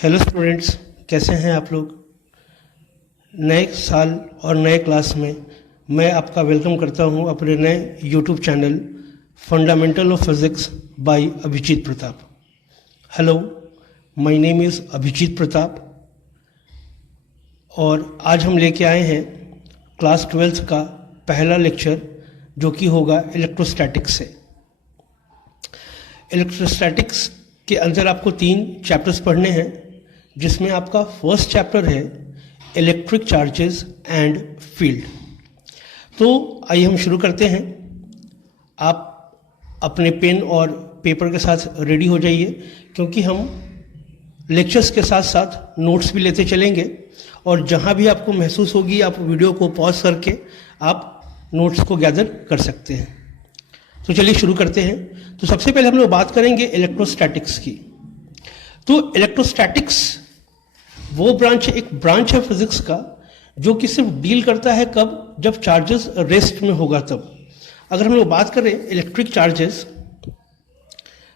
Hello students, कैसे हैं आप लोग। नए साल और नए क्लास में मैं आपका वेलकम करता हूं अपने नए YouTube channel fundamental of physics by Abhijit Pratap. Hello, my name is Abhijit Pratap और आज हम लेके आए हैं क्लास 12th का पहला लेक्चर जो कि होगा इलेक्ट्रोस्टैटिक्स से। इलेक्ट्रोस्टैटिक्स के अंदर आपको 3 चैप्टर्स पढ़ने हैं, जिसमें आपका फर्स्ट चैप्टर है इलेक्ट्रिक चार्जेस एंड फील्ड। तो आइए हम शुरू करते हैं। आप अपने पेन और पेपर के साथ रेडी हो जाइए, क्योंकि हम लेक्चर्स के साथ साथ नोट्स भी लेते चलेंगे और जहां भी आपको महसूस होगी आप वीडियो को पॉज करके आप नोट्स को गैदर कर सकते हैं। तो चलिए शुरू करते हैं। तो सबसे पहले हम लोग बात करेंगे इलेक्ट्रोस्टैटिक्स की। तो इलेक्ट्रोस्टैटिक्स वो एक ब्रांच है फिजिक्स का जो कि सिर्फ डील करता है कब, जब चार्जेस रेस्ट में होगा तब। अगर हम लोग बात करें इलेक्ट्रिक चार्जेस,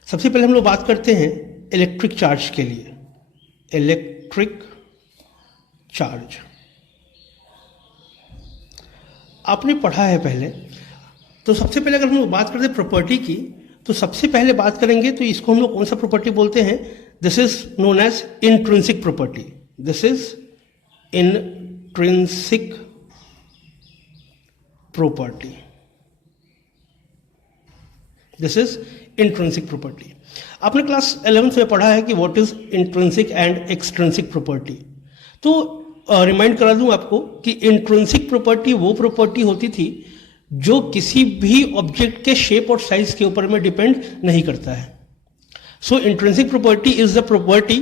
सबसे पहले हम लोग बात करते हैं इलेक्ट्रिक चार्ज के लिए। इलेक्ट्रिक चार्ज आपने पढ़ा है पहले। तो सबसे पहले अगर हम लोग बात करते हैं प्रॉपर्टी की, तो सबसे पहले बात करेंगे तो इसको हम लोग कौन सा प्रॉपर्टी बोलते हैं। This is known as intrinsic property. This is intrinsic property. This is intrinsic property. आपने क्लास 11th में पढ़ा है कि what is intrinsic and extrinsic property. तो रिमाइंड करा दूं आपको कि इंट्रिंसिक प्रॉपर्टी वो प्रॉपर्टी होती थी जो किसी भी ऑब्जेक्ट के शेप और साइज के ऊपर में डिपेंड नहीं करता है। So intrinsic property is the property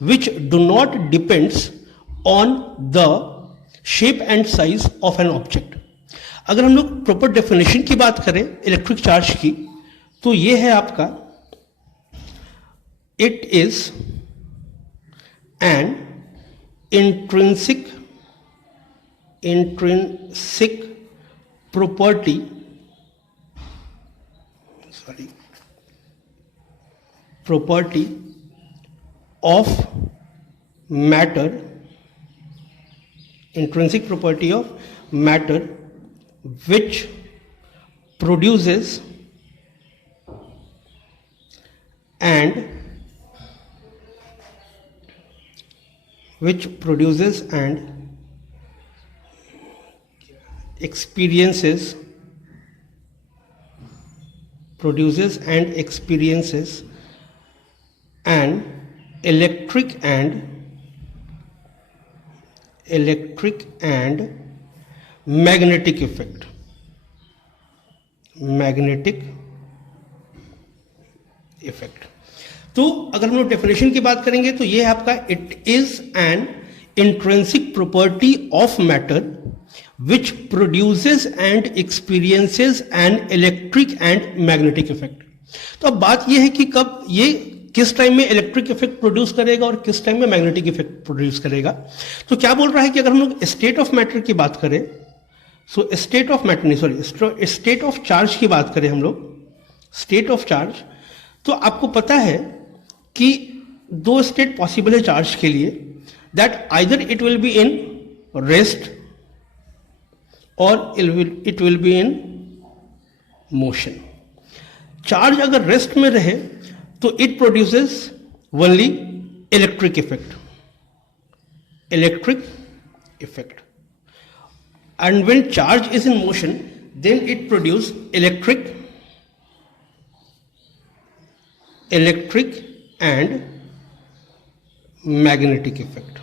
which do not depends on the shape and size of an object. अगर हम लोग प्रॉपर डेफिनेशन की बात करें इलेक्ट्रिक चार्ज की, तो ये है आपका, it is an intrinsic property of matter, intrinsic property of matter which produces and experiences an electric and magnetic effect. तो अगर हम लोग डेफिनेशन की बात करेंगे तो ये है आपका, it is an intrinsic property of matter which produces and experiences an electric and magnetic effect. तो अब बात यह है कि कब ये किस टाइम में इलेक्ट्रिक इफेक्ट प्रोड्यूस करेगा और किस टाइम में मैग्नेटिक इफेक्ट प्रोड्यूस करेगा। तो क्या बोल रहा है कि अगर हम लोग स्टेट ऑफ मैटर की बात करें, सो स्टेट ऑफ मैटर नहीं, सॉरी, स्टेट ऑफ चार्ज की बात करें हम लोग, स्टेट ऑफ चार्ज, तो आपको पता है कि 2 स्टेट पॉसिबल है चार्ज के लिए, that either it will be in rest और it will be in motion. Charge अगर रेस्ट में रहे तो it produces only electric effect, and when charge is in motion then it produce electric and magnetic effect.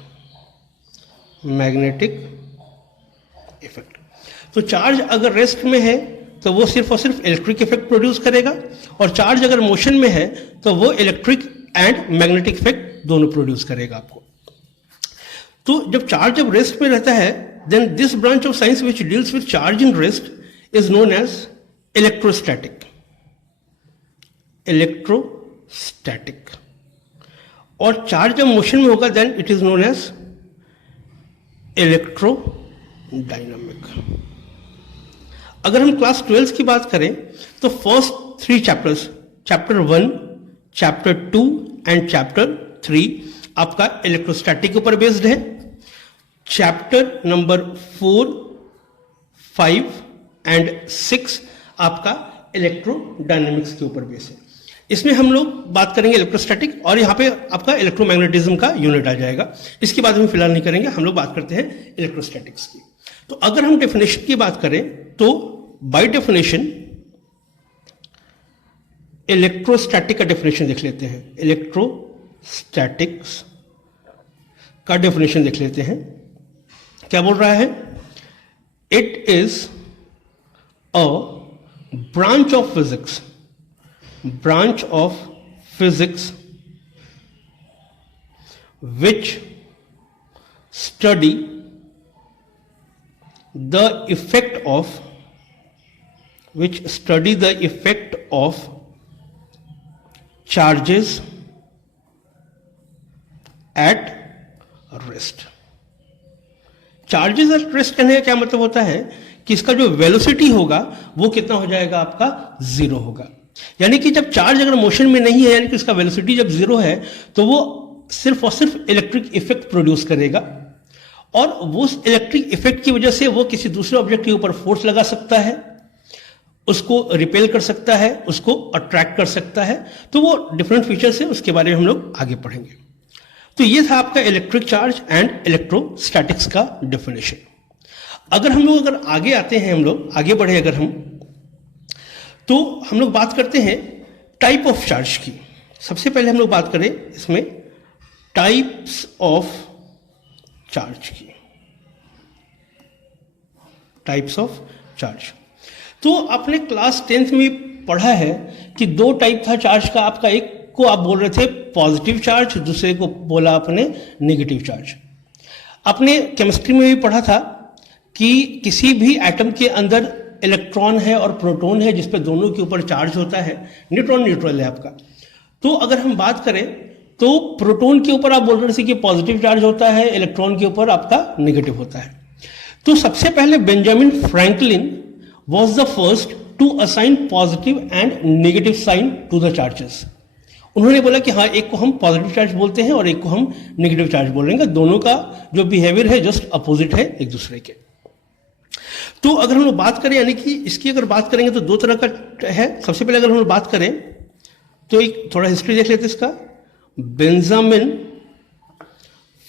तो charge अगर रेस्ट में है तो वो सिर्फ और सिर्फ इलेक्ट्रिक इफेक्ट प्रोड्यूस करेगा, और चार्ज अगर मोशन में है तो वो इलेक्ट्रिक एंड मैग्नेटिक इफेक्ट दोनों प्रोड्यूस करेगा आपको। तो जब चार्ज जब रेस्ट में रहता है, then this branch of science which deals with charge in rest is known as electrostatic. और चार्ज जब मोशन में होगा then it is known as electrodynamic. अगर हम क्लास 12 की बात करें तो first 3 chapters, chapter 1, chapter 2 and chapter 3 आपका इलेक्ट्रोस्टैटिक के ऊपर बेस्ड है। चैप्टर नंबर 4, 5 एंड 6 आपका इलेक्ट्रोडायनेमिक्स के ऊपर बेस्ड है। इसमें हम लोग बात करेंगे इलेक्ट्रोस्टैटिक, और यहाँ पे आपका इलेक्ट्रोमैग्नेटिज्म का यूनिट आ जाएगा। इसकी बात हम फिलहाल नहीं करेंगे, हम लोग बात करते हैं इलेक्ट्रोस्टैटिक्स की। तो अगर हम डेफिनेशन की बात करें तो बाय डेफिनेशन इलेक्ट्रोस्टैटिक का डेफिनेशन देख लेते हैं। इलेक्ट्रोस्टैटिक्स का डेफिनेशन देख लेते हैं। क्या बोल रहा है? It is a branch of physics, branch of physics which study the effect of charges at rest। Charges at rest कहने का क्या मतलब होता है कि इसका जो वेलोसिटी होगा वो कितना हो जाएगा? आपका जीरो होगा। यानी कि जब चार्ज अगर मोशन में नहीं है, यानी कि उसका वेलोसिटी जब जीरो है, तो वो सिर्फ और सिर्फ इलेक्ट्रिक इफेक्ट प्रोड्यूस करेगा, और वो इलेक्ट्रिक इफेक्ट की वजह से वो किसी दूसरे ऑब्जेक्ट के ऊपर फोर्स लगा सकता है, उसको रिपेल कर सकता है, उसको अट्रैक्ट कर सकता है। तो वो डिफरेंट फीचर्स है, उसके बारे में हम लोग आगे पढ़ेंगे। तो ये था आपका इलेक्ट्रिक चार्ज एंड इलेक्ट्रोस्टैटिक्स का डेफिनेशन। अगर आगे आते हैं, हम लोग आगे बढ़े अगर तो हम लोग बात करते हैं टाइप ऑफ चार्ज की। सबसे पहले हम लोग बात करें इसमें टाइप्स ऑफ चार्ज की। टाइप्स ऑफ चार्ज, तो आपने क्लास 10th में पढ़ा है कि दो टाइप था चार्ज का आपका। एक को आप बोल रहे थे पॉजिटिव चार्ज, दूसरे को बोला आपने नेगेटिव चार्ज। आपने केमिस्ट्री में भी पढ़ा था कि किसी भी एटम के अंदर इलेक्ट्रॉन है और प्रोटॉन है, जिसपे दोनों के ऊपर चार्ज होता है। न्यूट्रॉन न्यूट्रल है आपका। तो अगर हम बात करें तो प्रोटॉन के ऊपर आप बोल रहे थे कि पॉजिटिव चार्ज होता है, इलेक्ट्रॉन के ऊपर आपका नेगेटिव होता है। तो सबसे पहले Benjamin Franklin was the first to assign positive and negative sign to the charges. उन्होंने बोला कि हाँ, एक को हम पॉजिटिव चार्ज बोलते हैं और एक को हम नेगेटिव चार्ज बोलेंगे। दोनों का जो बिहेवियर है जस्ट अपोजिट है एक दूसरे के। तो अगर हम लोग बात करें, यानी कि इसकी अगर बात करेंगे तो दो तरह का है। सबसे पहले अगर हम लोग बात करें तो एक थोड़ा हिस्ट्री देख लेते हैं इसका। Benjamin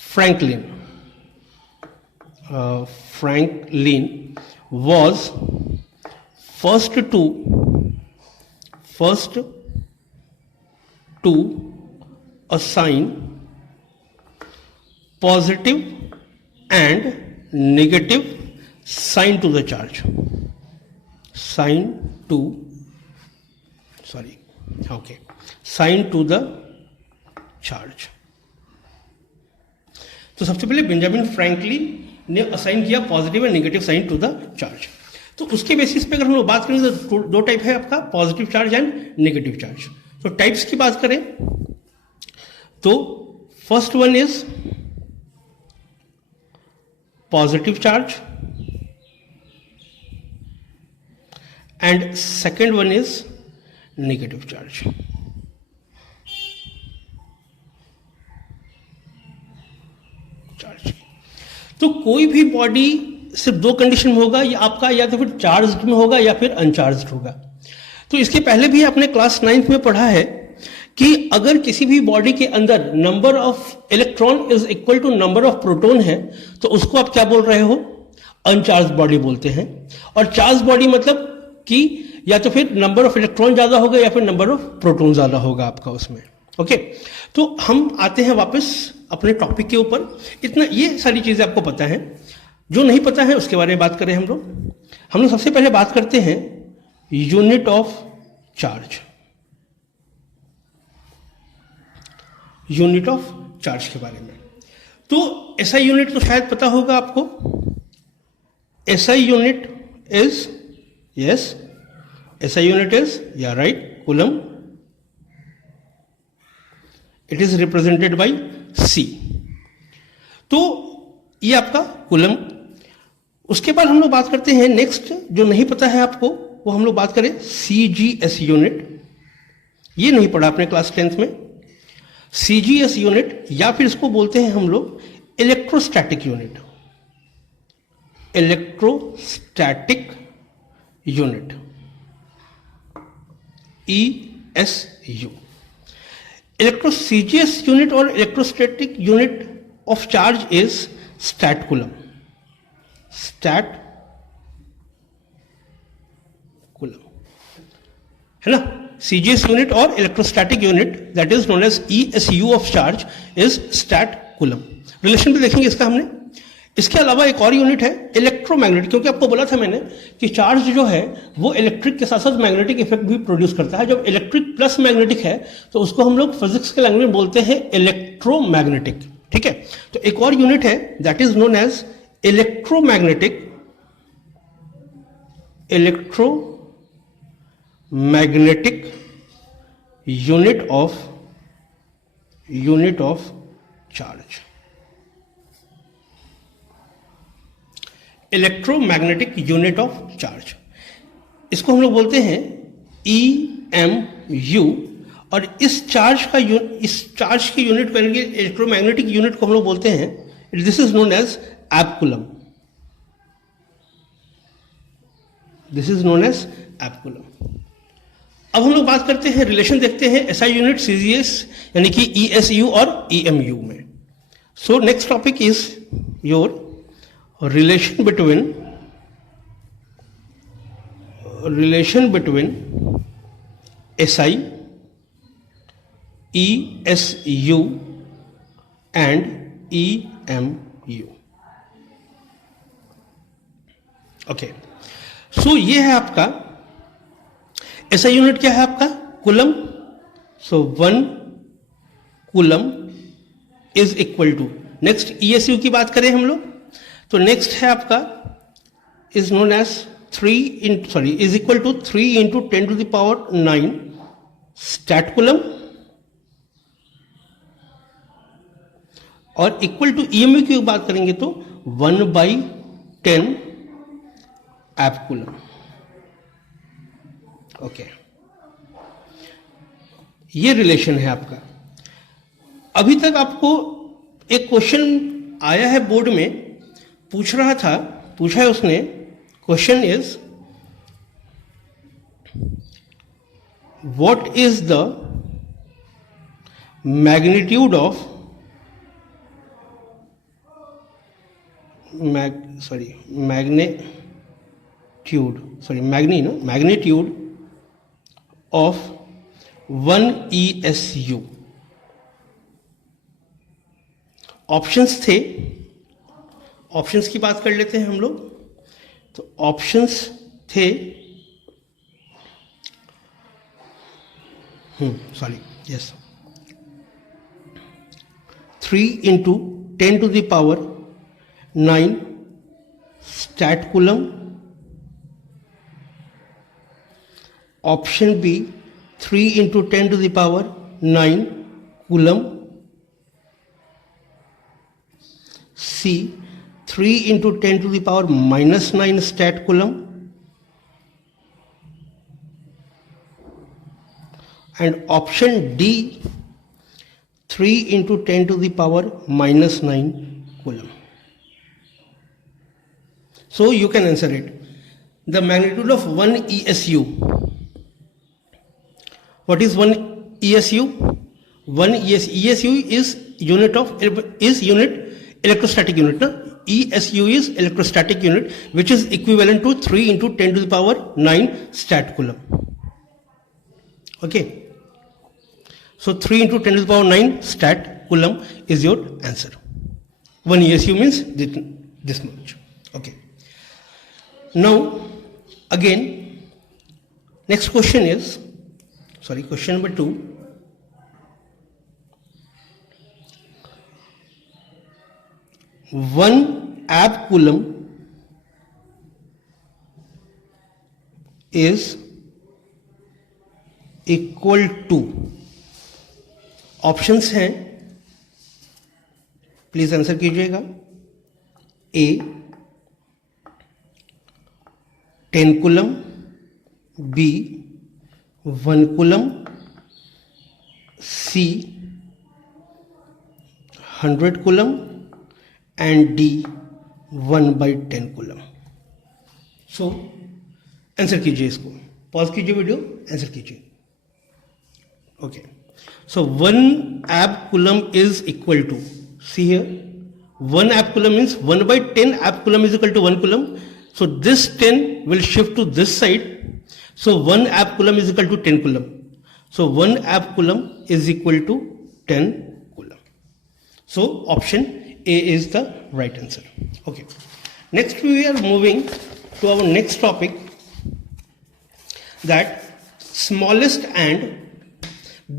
Franklin was first to assign positive and negative sign to the charge, sign to the charge। तो सबसे पहले बेंजामिन फ्रैंकलिन ने असाइन किया positive and negative sign to the charge. तो उसके बेसिस पे अगर हम लोग बात करें तो दो टाइप है आपका, positive charge and negative charge. तो टाइप्स की बात करें तो first one is positive charge and second one is negative charge. तो कोई भी बॉडी सिर्फ दो कंडीशन में होगा, या आपका या तो फिर चार्ज्ड में होगा या फिर अनचार्ज्ड होगा। तो इसके पहले भी आपने क्लास 9th में पढ़ा है कि अगर किसी भी बॉडी के अंदर number of electron is equal to number of proton है, तो उसको आप क्या बोल रहे हो? अनचार्ज बॉडी बोलते हैं। और चार्ज बॉडी मतलब कि या तो फिर नंबर ऑफ इलेक्ट्रॉन ज्यादा होगा या फिर नंबर ऑफ प्रोटॉन ज्यादा होगा आपका उसमें। ओके, तो हम आते हैं वापस अपने टॉपिक के ऊपर। इतना ये सारी चीजें आपको पता है। जो नहीं पता है उसके बारे में बात करें हम लोग सबसे पहले बात करते हैं unit of charge. Unit of charge के बारे में तो एसआई यूनिट तो शायद पता होगा आपको। एसआई यूनिट इज या right coulomb. It is represented by C. तो ये आपका कूलम। उसके बाद हम लोग बात करते हैं नेक्स्ट, जो नहीं पता है आपको वो हम लोग बात करें सीजीएस यूनिट। ये नहीं पढ़ा आपने क्लास 10th में। CGS यूनिट या फिर इसको बोलते हैं हम लोग electrostatic unit, electrostatic unit, ESU। CGS unit और electrostatic unit of charge is stat coulomb, stat coulomb, है ना। CGS यूनिट और electrostatic unit that is known as ESU of charge is stat coulomb. Relation भी देखेंगे इसका हमने। इसके अलावा एक और यूनिट है इलेक्ट्रोमैग्नेटिक, क्योंकि आपको बोला था मैंने कि चार्ज जो है वो इलेक्ट्रिक के साथ साथ मैग्नेटिक इफेक्ट भी प्रोड्यूस करता है। जब इलेक्ट्रिक प्लस मैग्नेटिक है तो उसको हम लोग फिजिक्स के लैंग्वेज में बोलते हैं इलेक्ट्रोमैग्नेटिक, ठीक है। तो एक और यूनिट है that is known as electromagnetic, electromagnetic unit of charge, electromagnetic unit of charge. इसको हम लोग बोलते हैं EMU। और इस चार्ज की यूनिट को, इलेक्ट्रोमैग्नेटिक यूनिट को हम लोग बोलते हैं, दिस इज नोन एज एब कूलम। अब हम लोग बात करते हैं, रिलेशन देखते हैं SI यूनिट, CGS यानी कि ESU और EMU में। So next topic is your relation between SI, ESU and EMU। Okay, so ये है आपका SI यूनिट। क्या है आपका? Coulomb. So 1 coulomb is equal to, next ESU की बात करें हम लोग तो नेक्स्ट है आपका is known as is equal to 3 into 10 to the power 9 stat coulomb, और इक्वल टू EMU की बात करेंगे तो 1/10 एब कूलम। ओके, ये रिलेशन है आपका। अभी तक आपको एक क्वेश्चन आया है बोर्ड में, पूछा है उसने, question is what is the magnitude of magnitude of 1 ESU। Options थे, ऑप्शंस की बात कर लेते हैं हम लोग। तो ऑप्शंस थे, 3 into 10 to the power 9 stat coulomb, option B 3 into 10 to the power 9 coulomb, C 3 into 10 to the power -9 stat coulomb, and option D 3 into 10 to the power -9 coulomb. So you can answer it. The magnitude of 1 ESU. What is 1 ESU? 1 ESU is unit electrostatic unit. Na? ESU is electrostatic unit, which is equivalent to 3 into 10 to the power 9 stat coulomb. Okay. So 3 into 10 to the power 9 stat coulomb is your answer. 1 ESU means this much. Okay. Now again, next question is, question number 2. One ab coulomb is equal to, options हैं, please answer कीजिएगा। A 10 coulomb, B 1 coulomb, C 100 coulomb and D 1/10 coulomb. So answer कीजिए, इसको pause कीजिए video, answer कीजिए। Okay, so 1 ab coulomb is equal to, see here, 1 ab coulomb means 1/10 ab coulomb is equal to 1 coulomb. So this 10 will shift to this side. So 1 ab coulomb is equal to 10 coulomb. So 1 ab coulomb is equal to 10 coulomb. So option A is the right answer. Okay. Next we are moving to our next topic, that smallest and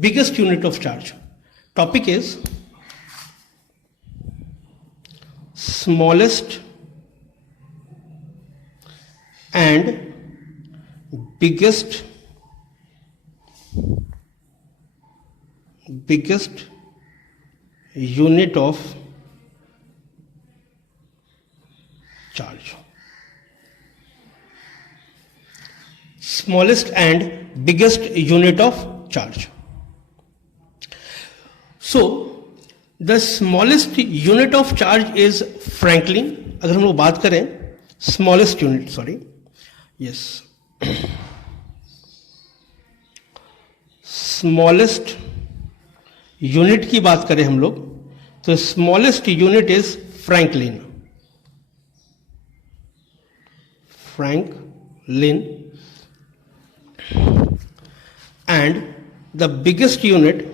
biggest unit of charge. Topic is smallest and biggest unit of charge. Smallest and biggest unit of charge. So the smallest unit of charge is Franklin. अगर हम लोग बात करें smallest unit, sorry, yes, smallest unit की बात करें हम लोग, तो smallest unit is Franklin. And the biggest unit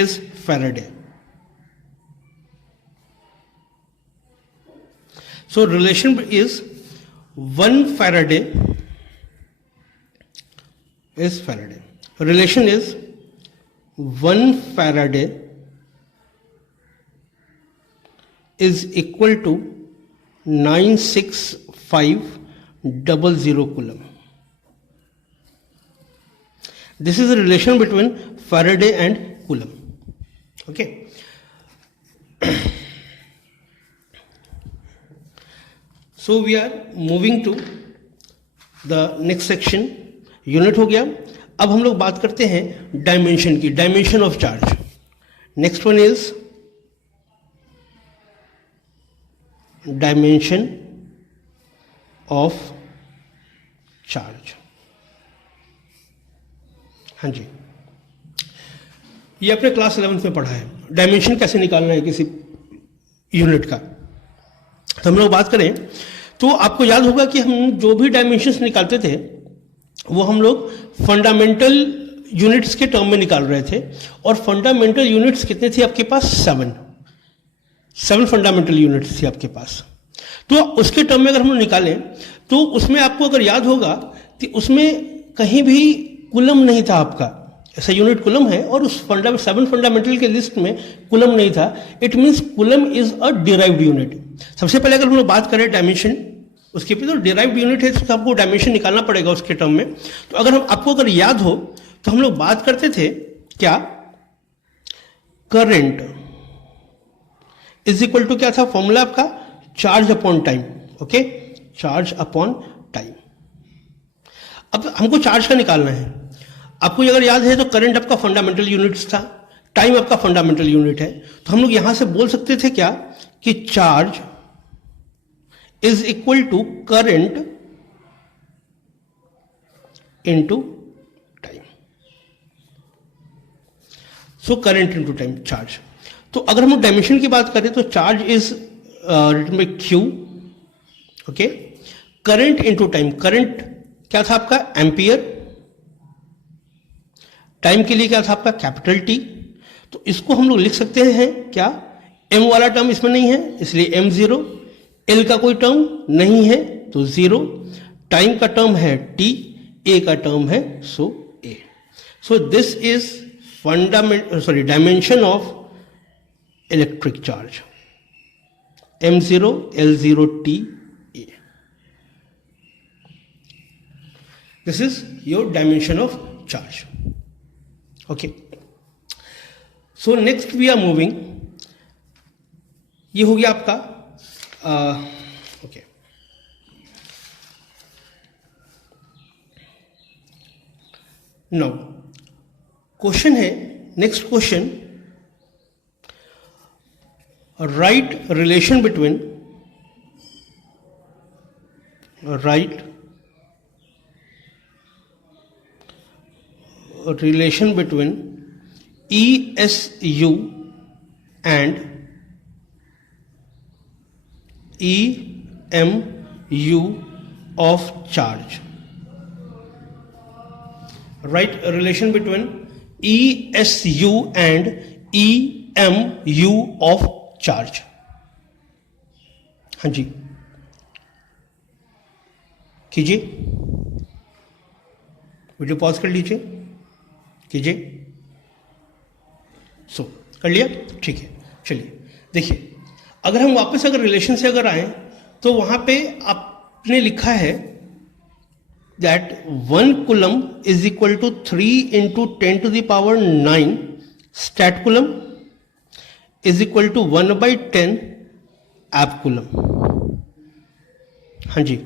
is Faraday. So relation is 1 Faraday is Faraday. Relation is 1 Faraday is equal to 96500 coulomb. This is a relation between Faraday and Coulomb. Okay. So we are moving to the next section. Unit हो गया. अब हम लोग बात करते हैं dimension की, dimension of charge. Next one is dimension of charge. हाँ जी, ये आपने क्लास 11th में पढ़ा है, डायमेंशन कैसे निकालना है किसी यूनिट का. तो हम लोग बात करें तो आपको याद होगा कि हम जो भी डायमेंशंस निकालते थे वो हम लोग फंडामेंटल यूनिट्स के टर्म में निकाल रहे थे. और फंडामेंटल यूनिट्स कितने थे आपके पास? 7 फंडामेंटल यूनिट्स थी आपके पास. तो उसके टर्म में अगर हम लोग निकालें तो उसमें आपको अगर याद होगा कि उसमें कहीं भी कुलम नहीं था आपका. ऐसा यूनिट कुलम है और उस 7 फंडामेंटल के लिस्ट में कुलम नहीं था. It means coulomb is a derived unit. सबसे पहले अगर हम लोग बात करें डायमेंशन उसके पे, तो डिराइव्ड यूनिट है तो आपको डायमेंशन निकालना पड़ेगा उसके टर्म में. तो आपको अगर याद हो तो हम लोग बात करते थे क्या, करंट इज इक्वल टू क्या था फॉर्मूला आपका? Charge upon time. Okay, charge upon time. अब हमको चार्ज का निकालना है. आपको अगर याद है तो करंट आपका फंडामेंटल यूनिट्स था, टाइम आपका फंडामेंटल यूनिट है. तो हम लोग यहां से बोल सकते थे क्या कि charge is equal to current into time. So current into time charge. तो अगर हम डायमेंशन की बात करें तो charge is written by Q. Okay, current into time. Current क्या था आपका? एम्पियर. टाइम के लिए क्या था आपका? Capital T. तो इसको हम लोग लिख सकते हैं क्या, एम वाला टर्म इसमें नहीं है इसलिए एम जीरो, एल का कोई टर्म नहीं है तो जीरो, टाइम का टर्म है टी, ए का टर्म है so A. So this is dimension of electric charge. M zero, L zero, T, A. This is your dimension of charge. Okay, so next we are moving. ये हो गया आपका okay. Now question है, next question, right relation between ESU and EMU of charge. Write a relation between ESU and EMU of charge. हाँ जी, कीजिए, video pause कर लीजिए, कीजिए। कर लिया, ठीक है। चलिए देखिए, अगर हम वापस अगर रिलेशन से अगर आए तो वहां पे आपने लिखा है that 1 coulomb is equal to 3 into 10⁹ stat coulomb is equal to 1/10 ab coulomb. हाँ जी,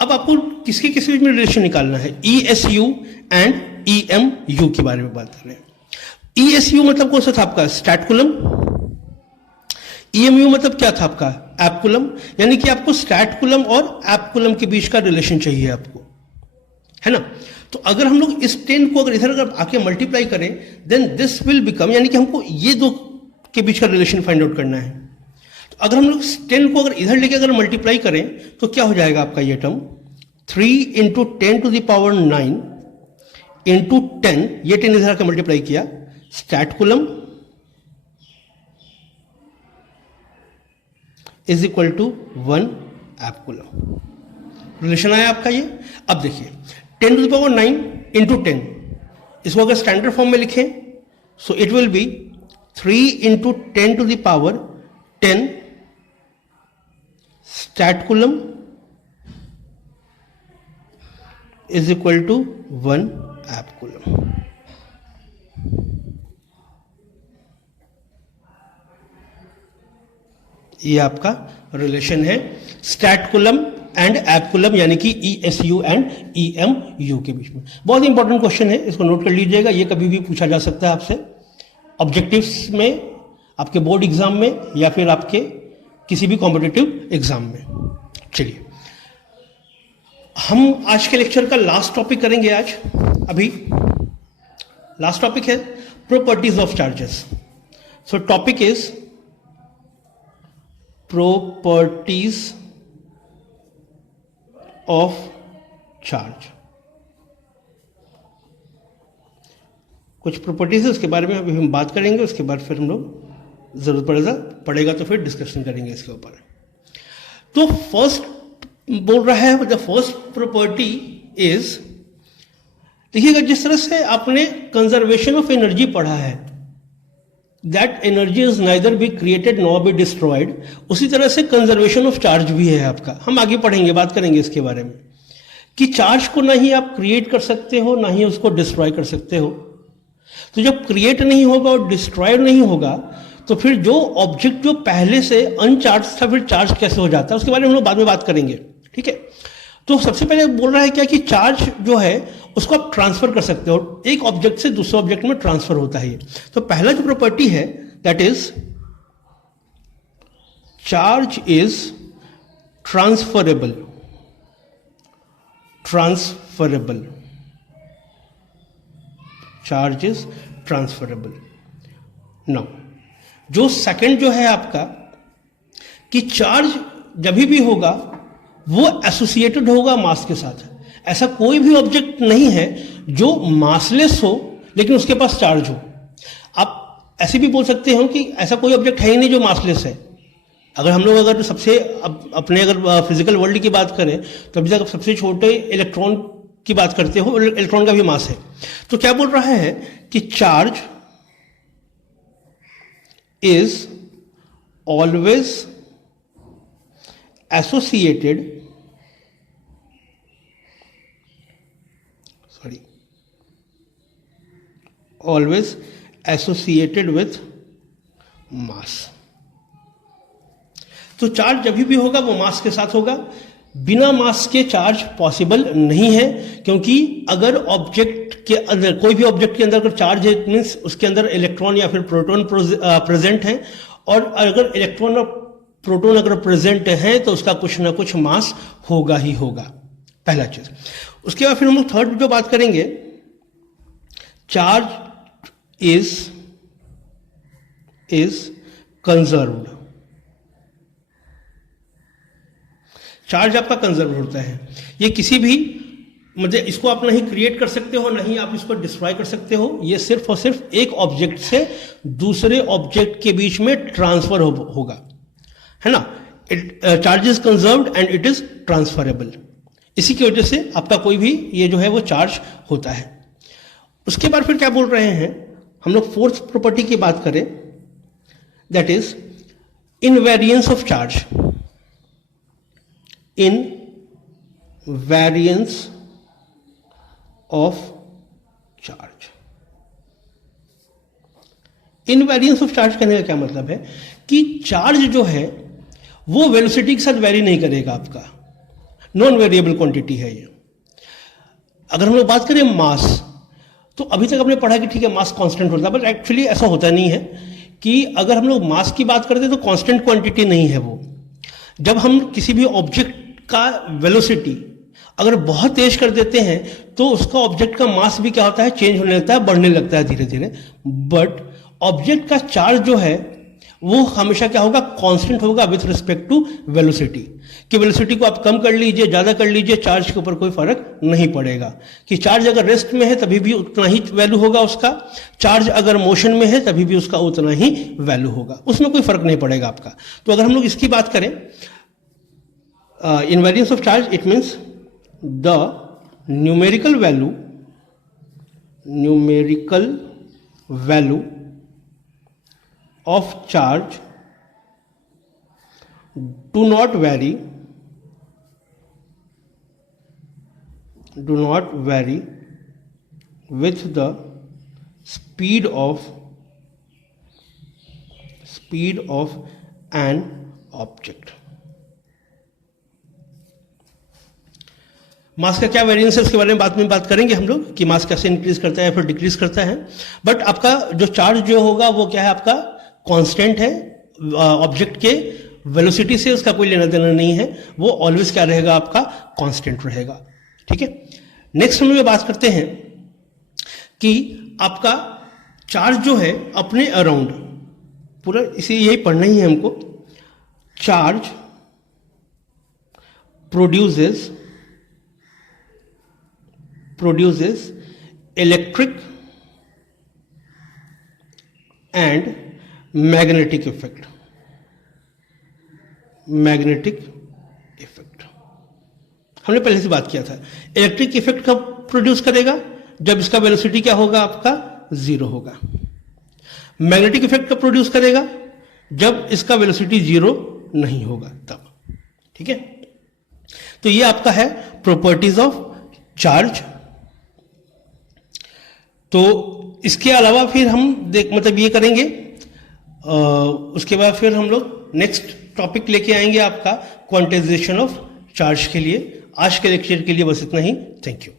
अब आपको किसके किस बीच में रिलेशन निकालना है? ESU एंड EMU के बारे में बात कर रहे हैं। ESU मतलब कौन सा था आपका? Stat coulomb. EMU मतलब क्या था आपका? App coulomb. यानी कि आपको स्टैट कूलम और एप कूलम के बीच का रिलेशन चाहिए आपको, है ना? तो अगर हम लोग इस 10 को अगर इधर अगर आके मल्टीप्लाई करें, देन दिस विल बिकम, यानी कि हमको ये दो के बीच का रिलेशन फाइंड आउट करना है। तो अगर हम लोग 10 को अगर इधर लेके अगर मल्टीप्लाई करें तो क्या हो जाएगा आपका ये टर्म? 3 इंटू 10⁹ इंटू 10, ये 10 इधर आके मल्टीप्लाई किया, stat coulomb is equal to 1 ab coulomb. Relation आया आपका ये। अब देखिए 10⁹ इंटू 10, इसको अगर स्टैंडर्ड फॉर्म में लिखें so it will be 3 into 10⁻10 stat coulomb is equal to 1 ab coulomb. ये आपका रिलेशन है stat coulomb and ab coulomb, यानी कि ESU एंड EMU के बीच में। बहुत इंपॉर्टेंट क्वेश्चन है, इसको नोट कर लीजिएगा। ये कभी भी पूछा जा सकता है आपसे ऑब्जेक्टिव्स में, आपके बोर्ड एग्जाम में, या फिर आपके किसी भी कॉम्पिटिटिव एग्जाम में। चलिए हम आज के लेक्चर का लास्ट टॉपिक करेंगे। आज अभी लास्ट टॉपिक है properties of charges. So topic is properties of charge। कुछ प्रॉपर्टीज है, उसके बारे में अभी हम बात करेंगे। उसके बाद फिर हम लोग जरूरत पड़ेगा तो फिर डिस्कशन करेंगे इसके ऊपर। तो फर्स्ट बोल रहा है, द फर्स्ट प्रॉपर्टी इज, देखिएगा जिस तरह से आपने कंजर्वेशन ऑफ एनर्जी पढ़ा है, that energy is neither be created nor be destroyed, उसी तरह से कंजर्वेशन ऑफ चार्ज भी है आपका। हम आगे पढ़ेंगे, बात करेंगे इसके बारे में कि चार्ज को ना ही आप क्रिएट कर सकते हो, ना ही उसको डिस्ट्रॉय कर सकते हो। तो जब क्रिएट नहीं होगा और डिस्ट्रॉय नहीं होगा तो फिर जो ऑब्जेक्ट जो पहले से अनचार्ज था फिर चार्ज कैसे हो जाता है, उसके बारे में हम लोग बाद में बात करेंगे, ठीक है। तो सबसे पहले बोल रहा है क्या कि चार्ज जो है उसको आप ट्रांसफर कर सकते हो, एक ऑब्जेक्ट से दूसरे ऑब्जेक्ट में ट्रांसफर होता है। तो पहला जो प्रॉपर्टी है that is charge is transferable. Transferable, charge is transferable. Now जो सेकंड जो है आपका कि चार्ज जब भी होगा वो एसोसिएटेड होगा मास के साथ। ऐसा कोई भी ऑब्जेक्ट नहीं है जो मासलेस हो लेकिन उसके पास चार्ज हो। आप ऐसे भी बोल सकते हो कि ऐसा कोई ऑब्जेक्ट है ही नहीं जो मासलेस है। अगर हम लोग अगर सबसे अपने अगर फिजिकल वर्ल्ड की बात करें तो अभी तक सबसे छोटे इलेक्ट्रॉन की बात करते हो, इलेक्ट्रॉन का भी मास है। तो क्या बोल रहा है कि charge is always associated, always associated with mass। तो चार्ज जब भी होगा वो मास के साथ होगा। बिना मास के चार्ज पॉसिबल नहीं है, क्योंकि अगर ऑब्जेक्ट के अंदर, कोई भी ऑब्जेक्ट के अंदर अगर चार्ज है, मीन्स उसके अंदर इलेक्ट्रॉन या फिर प्रोटॉन प्रेजेंट है, और अगर इलेक्ट्रॉन और प्रोटॉन अगर प्रेजेंट है तो उसका कुछ ना कुछ मास होगा ही होगा, पहला चीज। उसके बाद फिर हम लोग थर्ड जो बात करेंगे, चार्ज इज कंजर्व्ड। चार्ज आपका कंजर्व होता है, ये किसी भी, मतलब इसको आप नहीं क्रिएट कर सकते हो, नहीं आप इसको डिस्ट्रॉय कर सकते हो, ये सिर्फ और सिर्फ एक ऑब्जेक्ट से दूसरे ऑब्जेक्ट के बीच में ट्रांसफर होगा, है ना। Charge is conserved and it is transferable. इसी की वजह से आपका कोई भी ये जो है वो चार्ज होता है। उसके बाद फिर क्या बोल रहे हैं हम लोग, फोर्थ प्रॉपर्टी की बात करें, that is invariance of charge. Invariance of charge. Invariance of charge कहने का क्या मतलब है कि चार्ज जो है वो वेलोसिटी के साथ वेरी नहीं करेगा, आपका नॉन वेरिएबल क्वांटिटी है ये। अगर हम लोग बात करें मास, तो अभी तक हमने पढ़ा कि ठीक है मास कांस्टेंट होता है, बट एक्चुअली ऐसा होता नहीं है कि अगर हम लोग मास की बात करते हैं तो कांस्टेंट क्वांटिटी नहीं है वो। जब हम किसी भी ऑब्जेक्ट का वेलोसिटी अगर बहुत तेज कर देते हैं तो उसका ऑब्जेक्ट का मास भी क्या होता है, चेंज होने लगता है, बढ़ने लगता है धीरे धीरे। बट ऑब्जेक्ट का चार्ज जो है वो हमेशा क्या होगा, कांस्टेंट होगा विथ रिस्पेक्ट टू वेलोसिटी। कि वेलोसिटी को आप कम कर लीजिए, ज्यादा कर लीजिए, चार्ज के ऊपर कोई फर्क नहीं पड़ेगा। कि चार्ज अगर रेस्ट में है तभी भी उतना ही वैल्यू होगा उसका, चार्ज अगर मोशन में है तभी भी उसका उतना ही वैल्यू होगा, उसमें कोई फर्क नहीं पड़ेगा आपका। तो अगर हम लोग इसकी बात करें, invariance of charge, it means the numerical value of charge do not vary with the speed of an object। मास का क्या वेरिएंस है उसके बारे में बाद में बात करेंगे हम लोग, कि मास कैसे इंक्रीज करता है या फिर डिक्रीज करता है। बट आपका जो चार्ज जो होगा वो क्या है, आपका कांस्टेंट है, ऑब्जेक्ट के वेलोसिटी से उसका कोई लेना देना नहीं है, वो ऑलवेज क्या रहेगा, आपका कांस्टेंट रहेगा। ठीक है। नेक्स्ट हम लोग बात करते हैं कि आपका चार्ज जो है अपने अराउंड, पूरा इसे यही पढ़ना ही है हमको, charge produces electric and magnetic effect। हमने पहले से बात किया था, इलेक्ट्रिक इफेक्ट कब प्रोड्यूस करेगा, जब इसका वेलोसिटी क्या होगा, आपका जीरो होगा। मैग्नेटिक इफेक्ट कब प्रोड्यूस करेगा, जब इसका वेलोसिटी जीरो नहीं होगा तब। ठीक है। तो ये आपका है प्रॉपर्टीज ऑफ चार्ज। तो इसके अलावा फिर हम मतलब ये करेंगे, उसके बाद फिर हम लोग नेक्स्ट टॉपिक लेके आएंगे आपका क्वांटाइजेशन ऑफ चार्ज के लिए। आज के लेक्चर के लिए बस इतना ही। Thank you.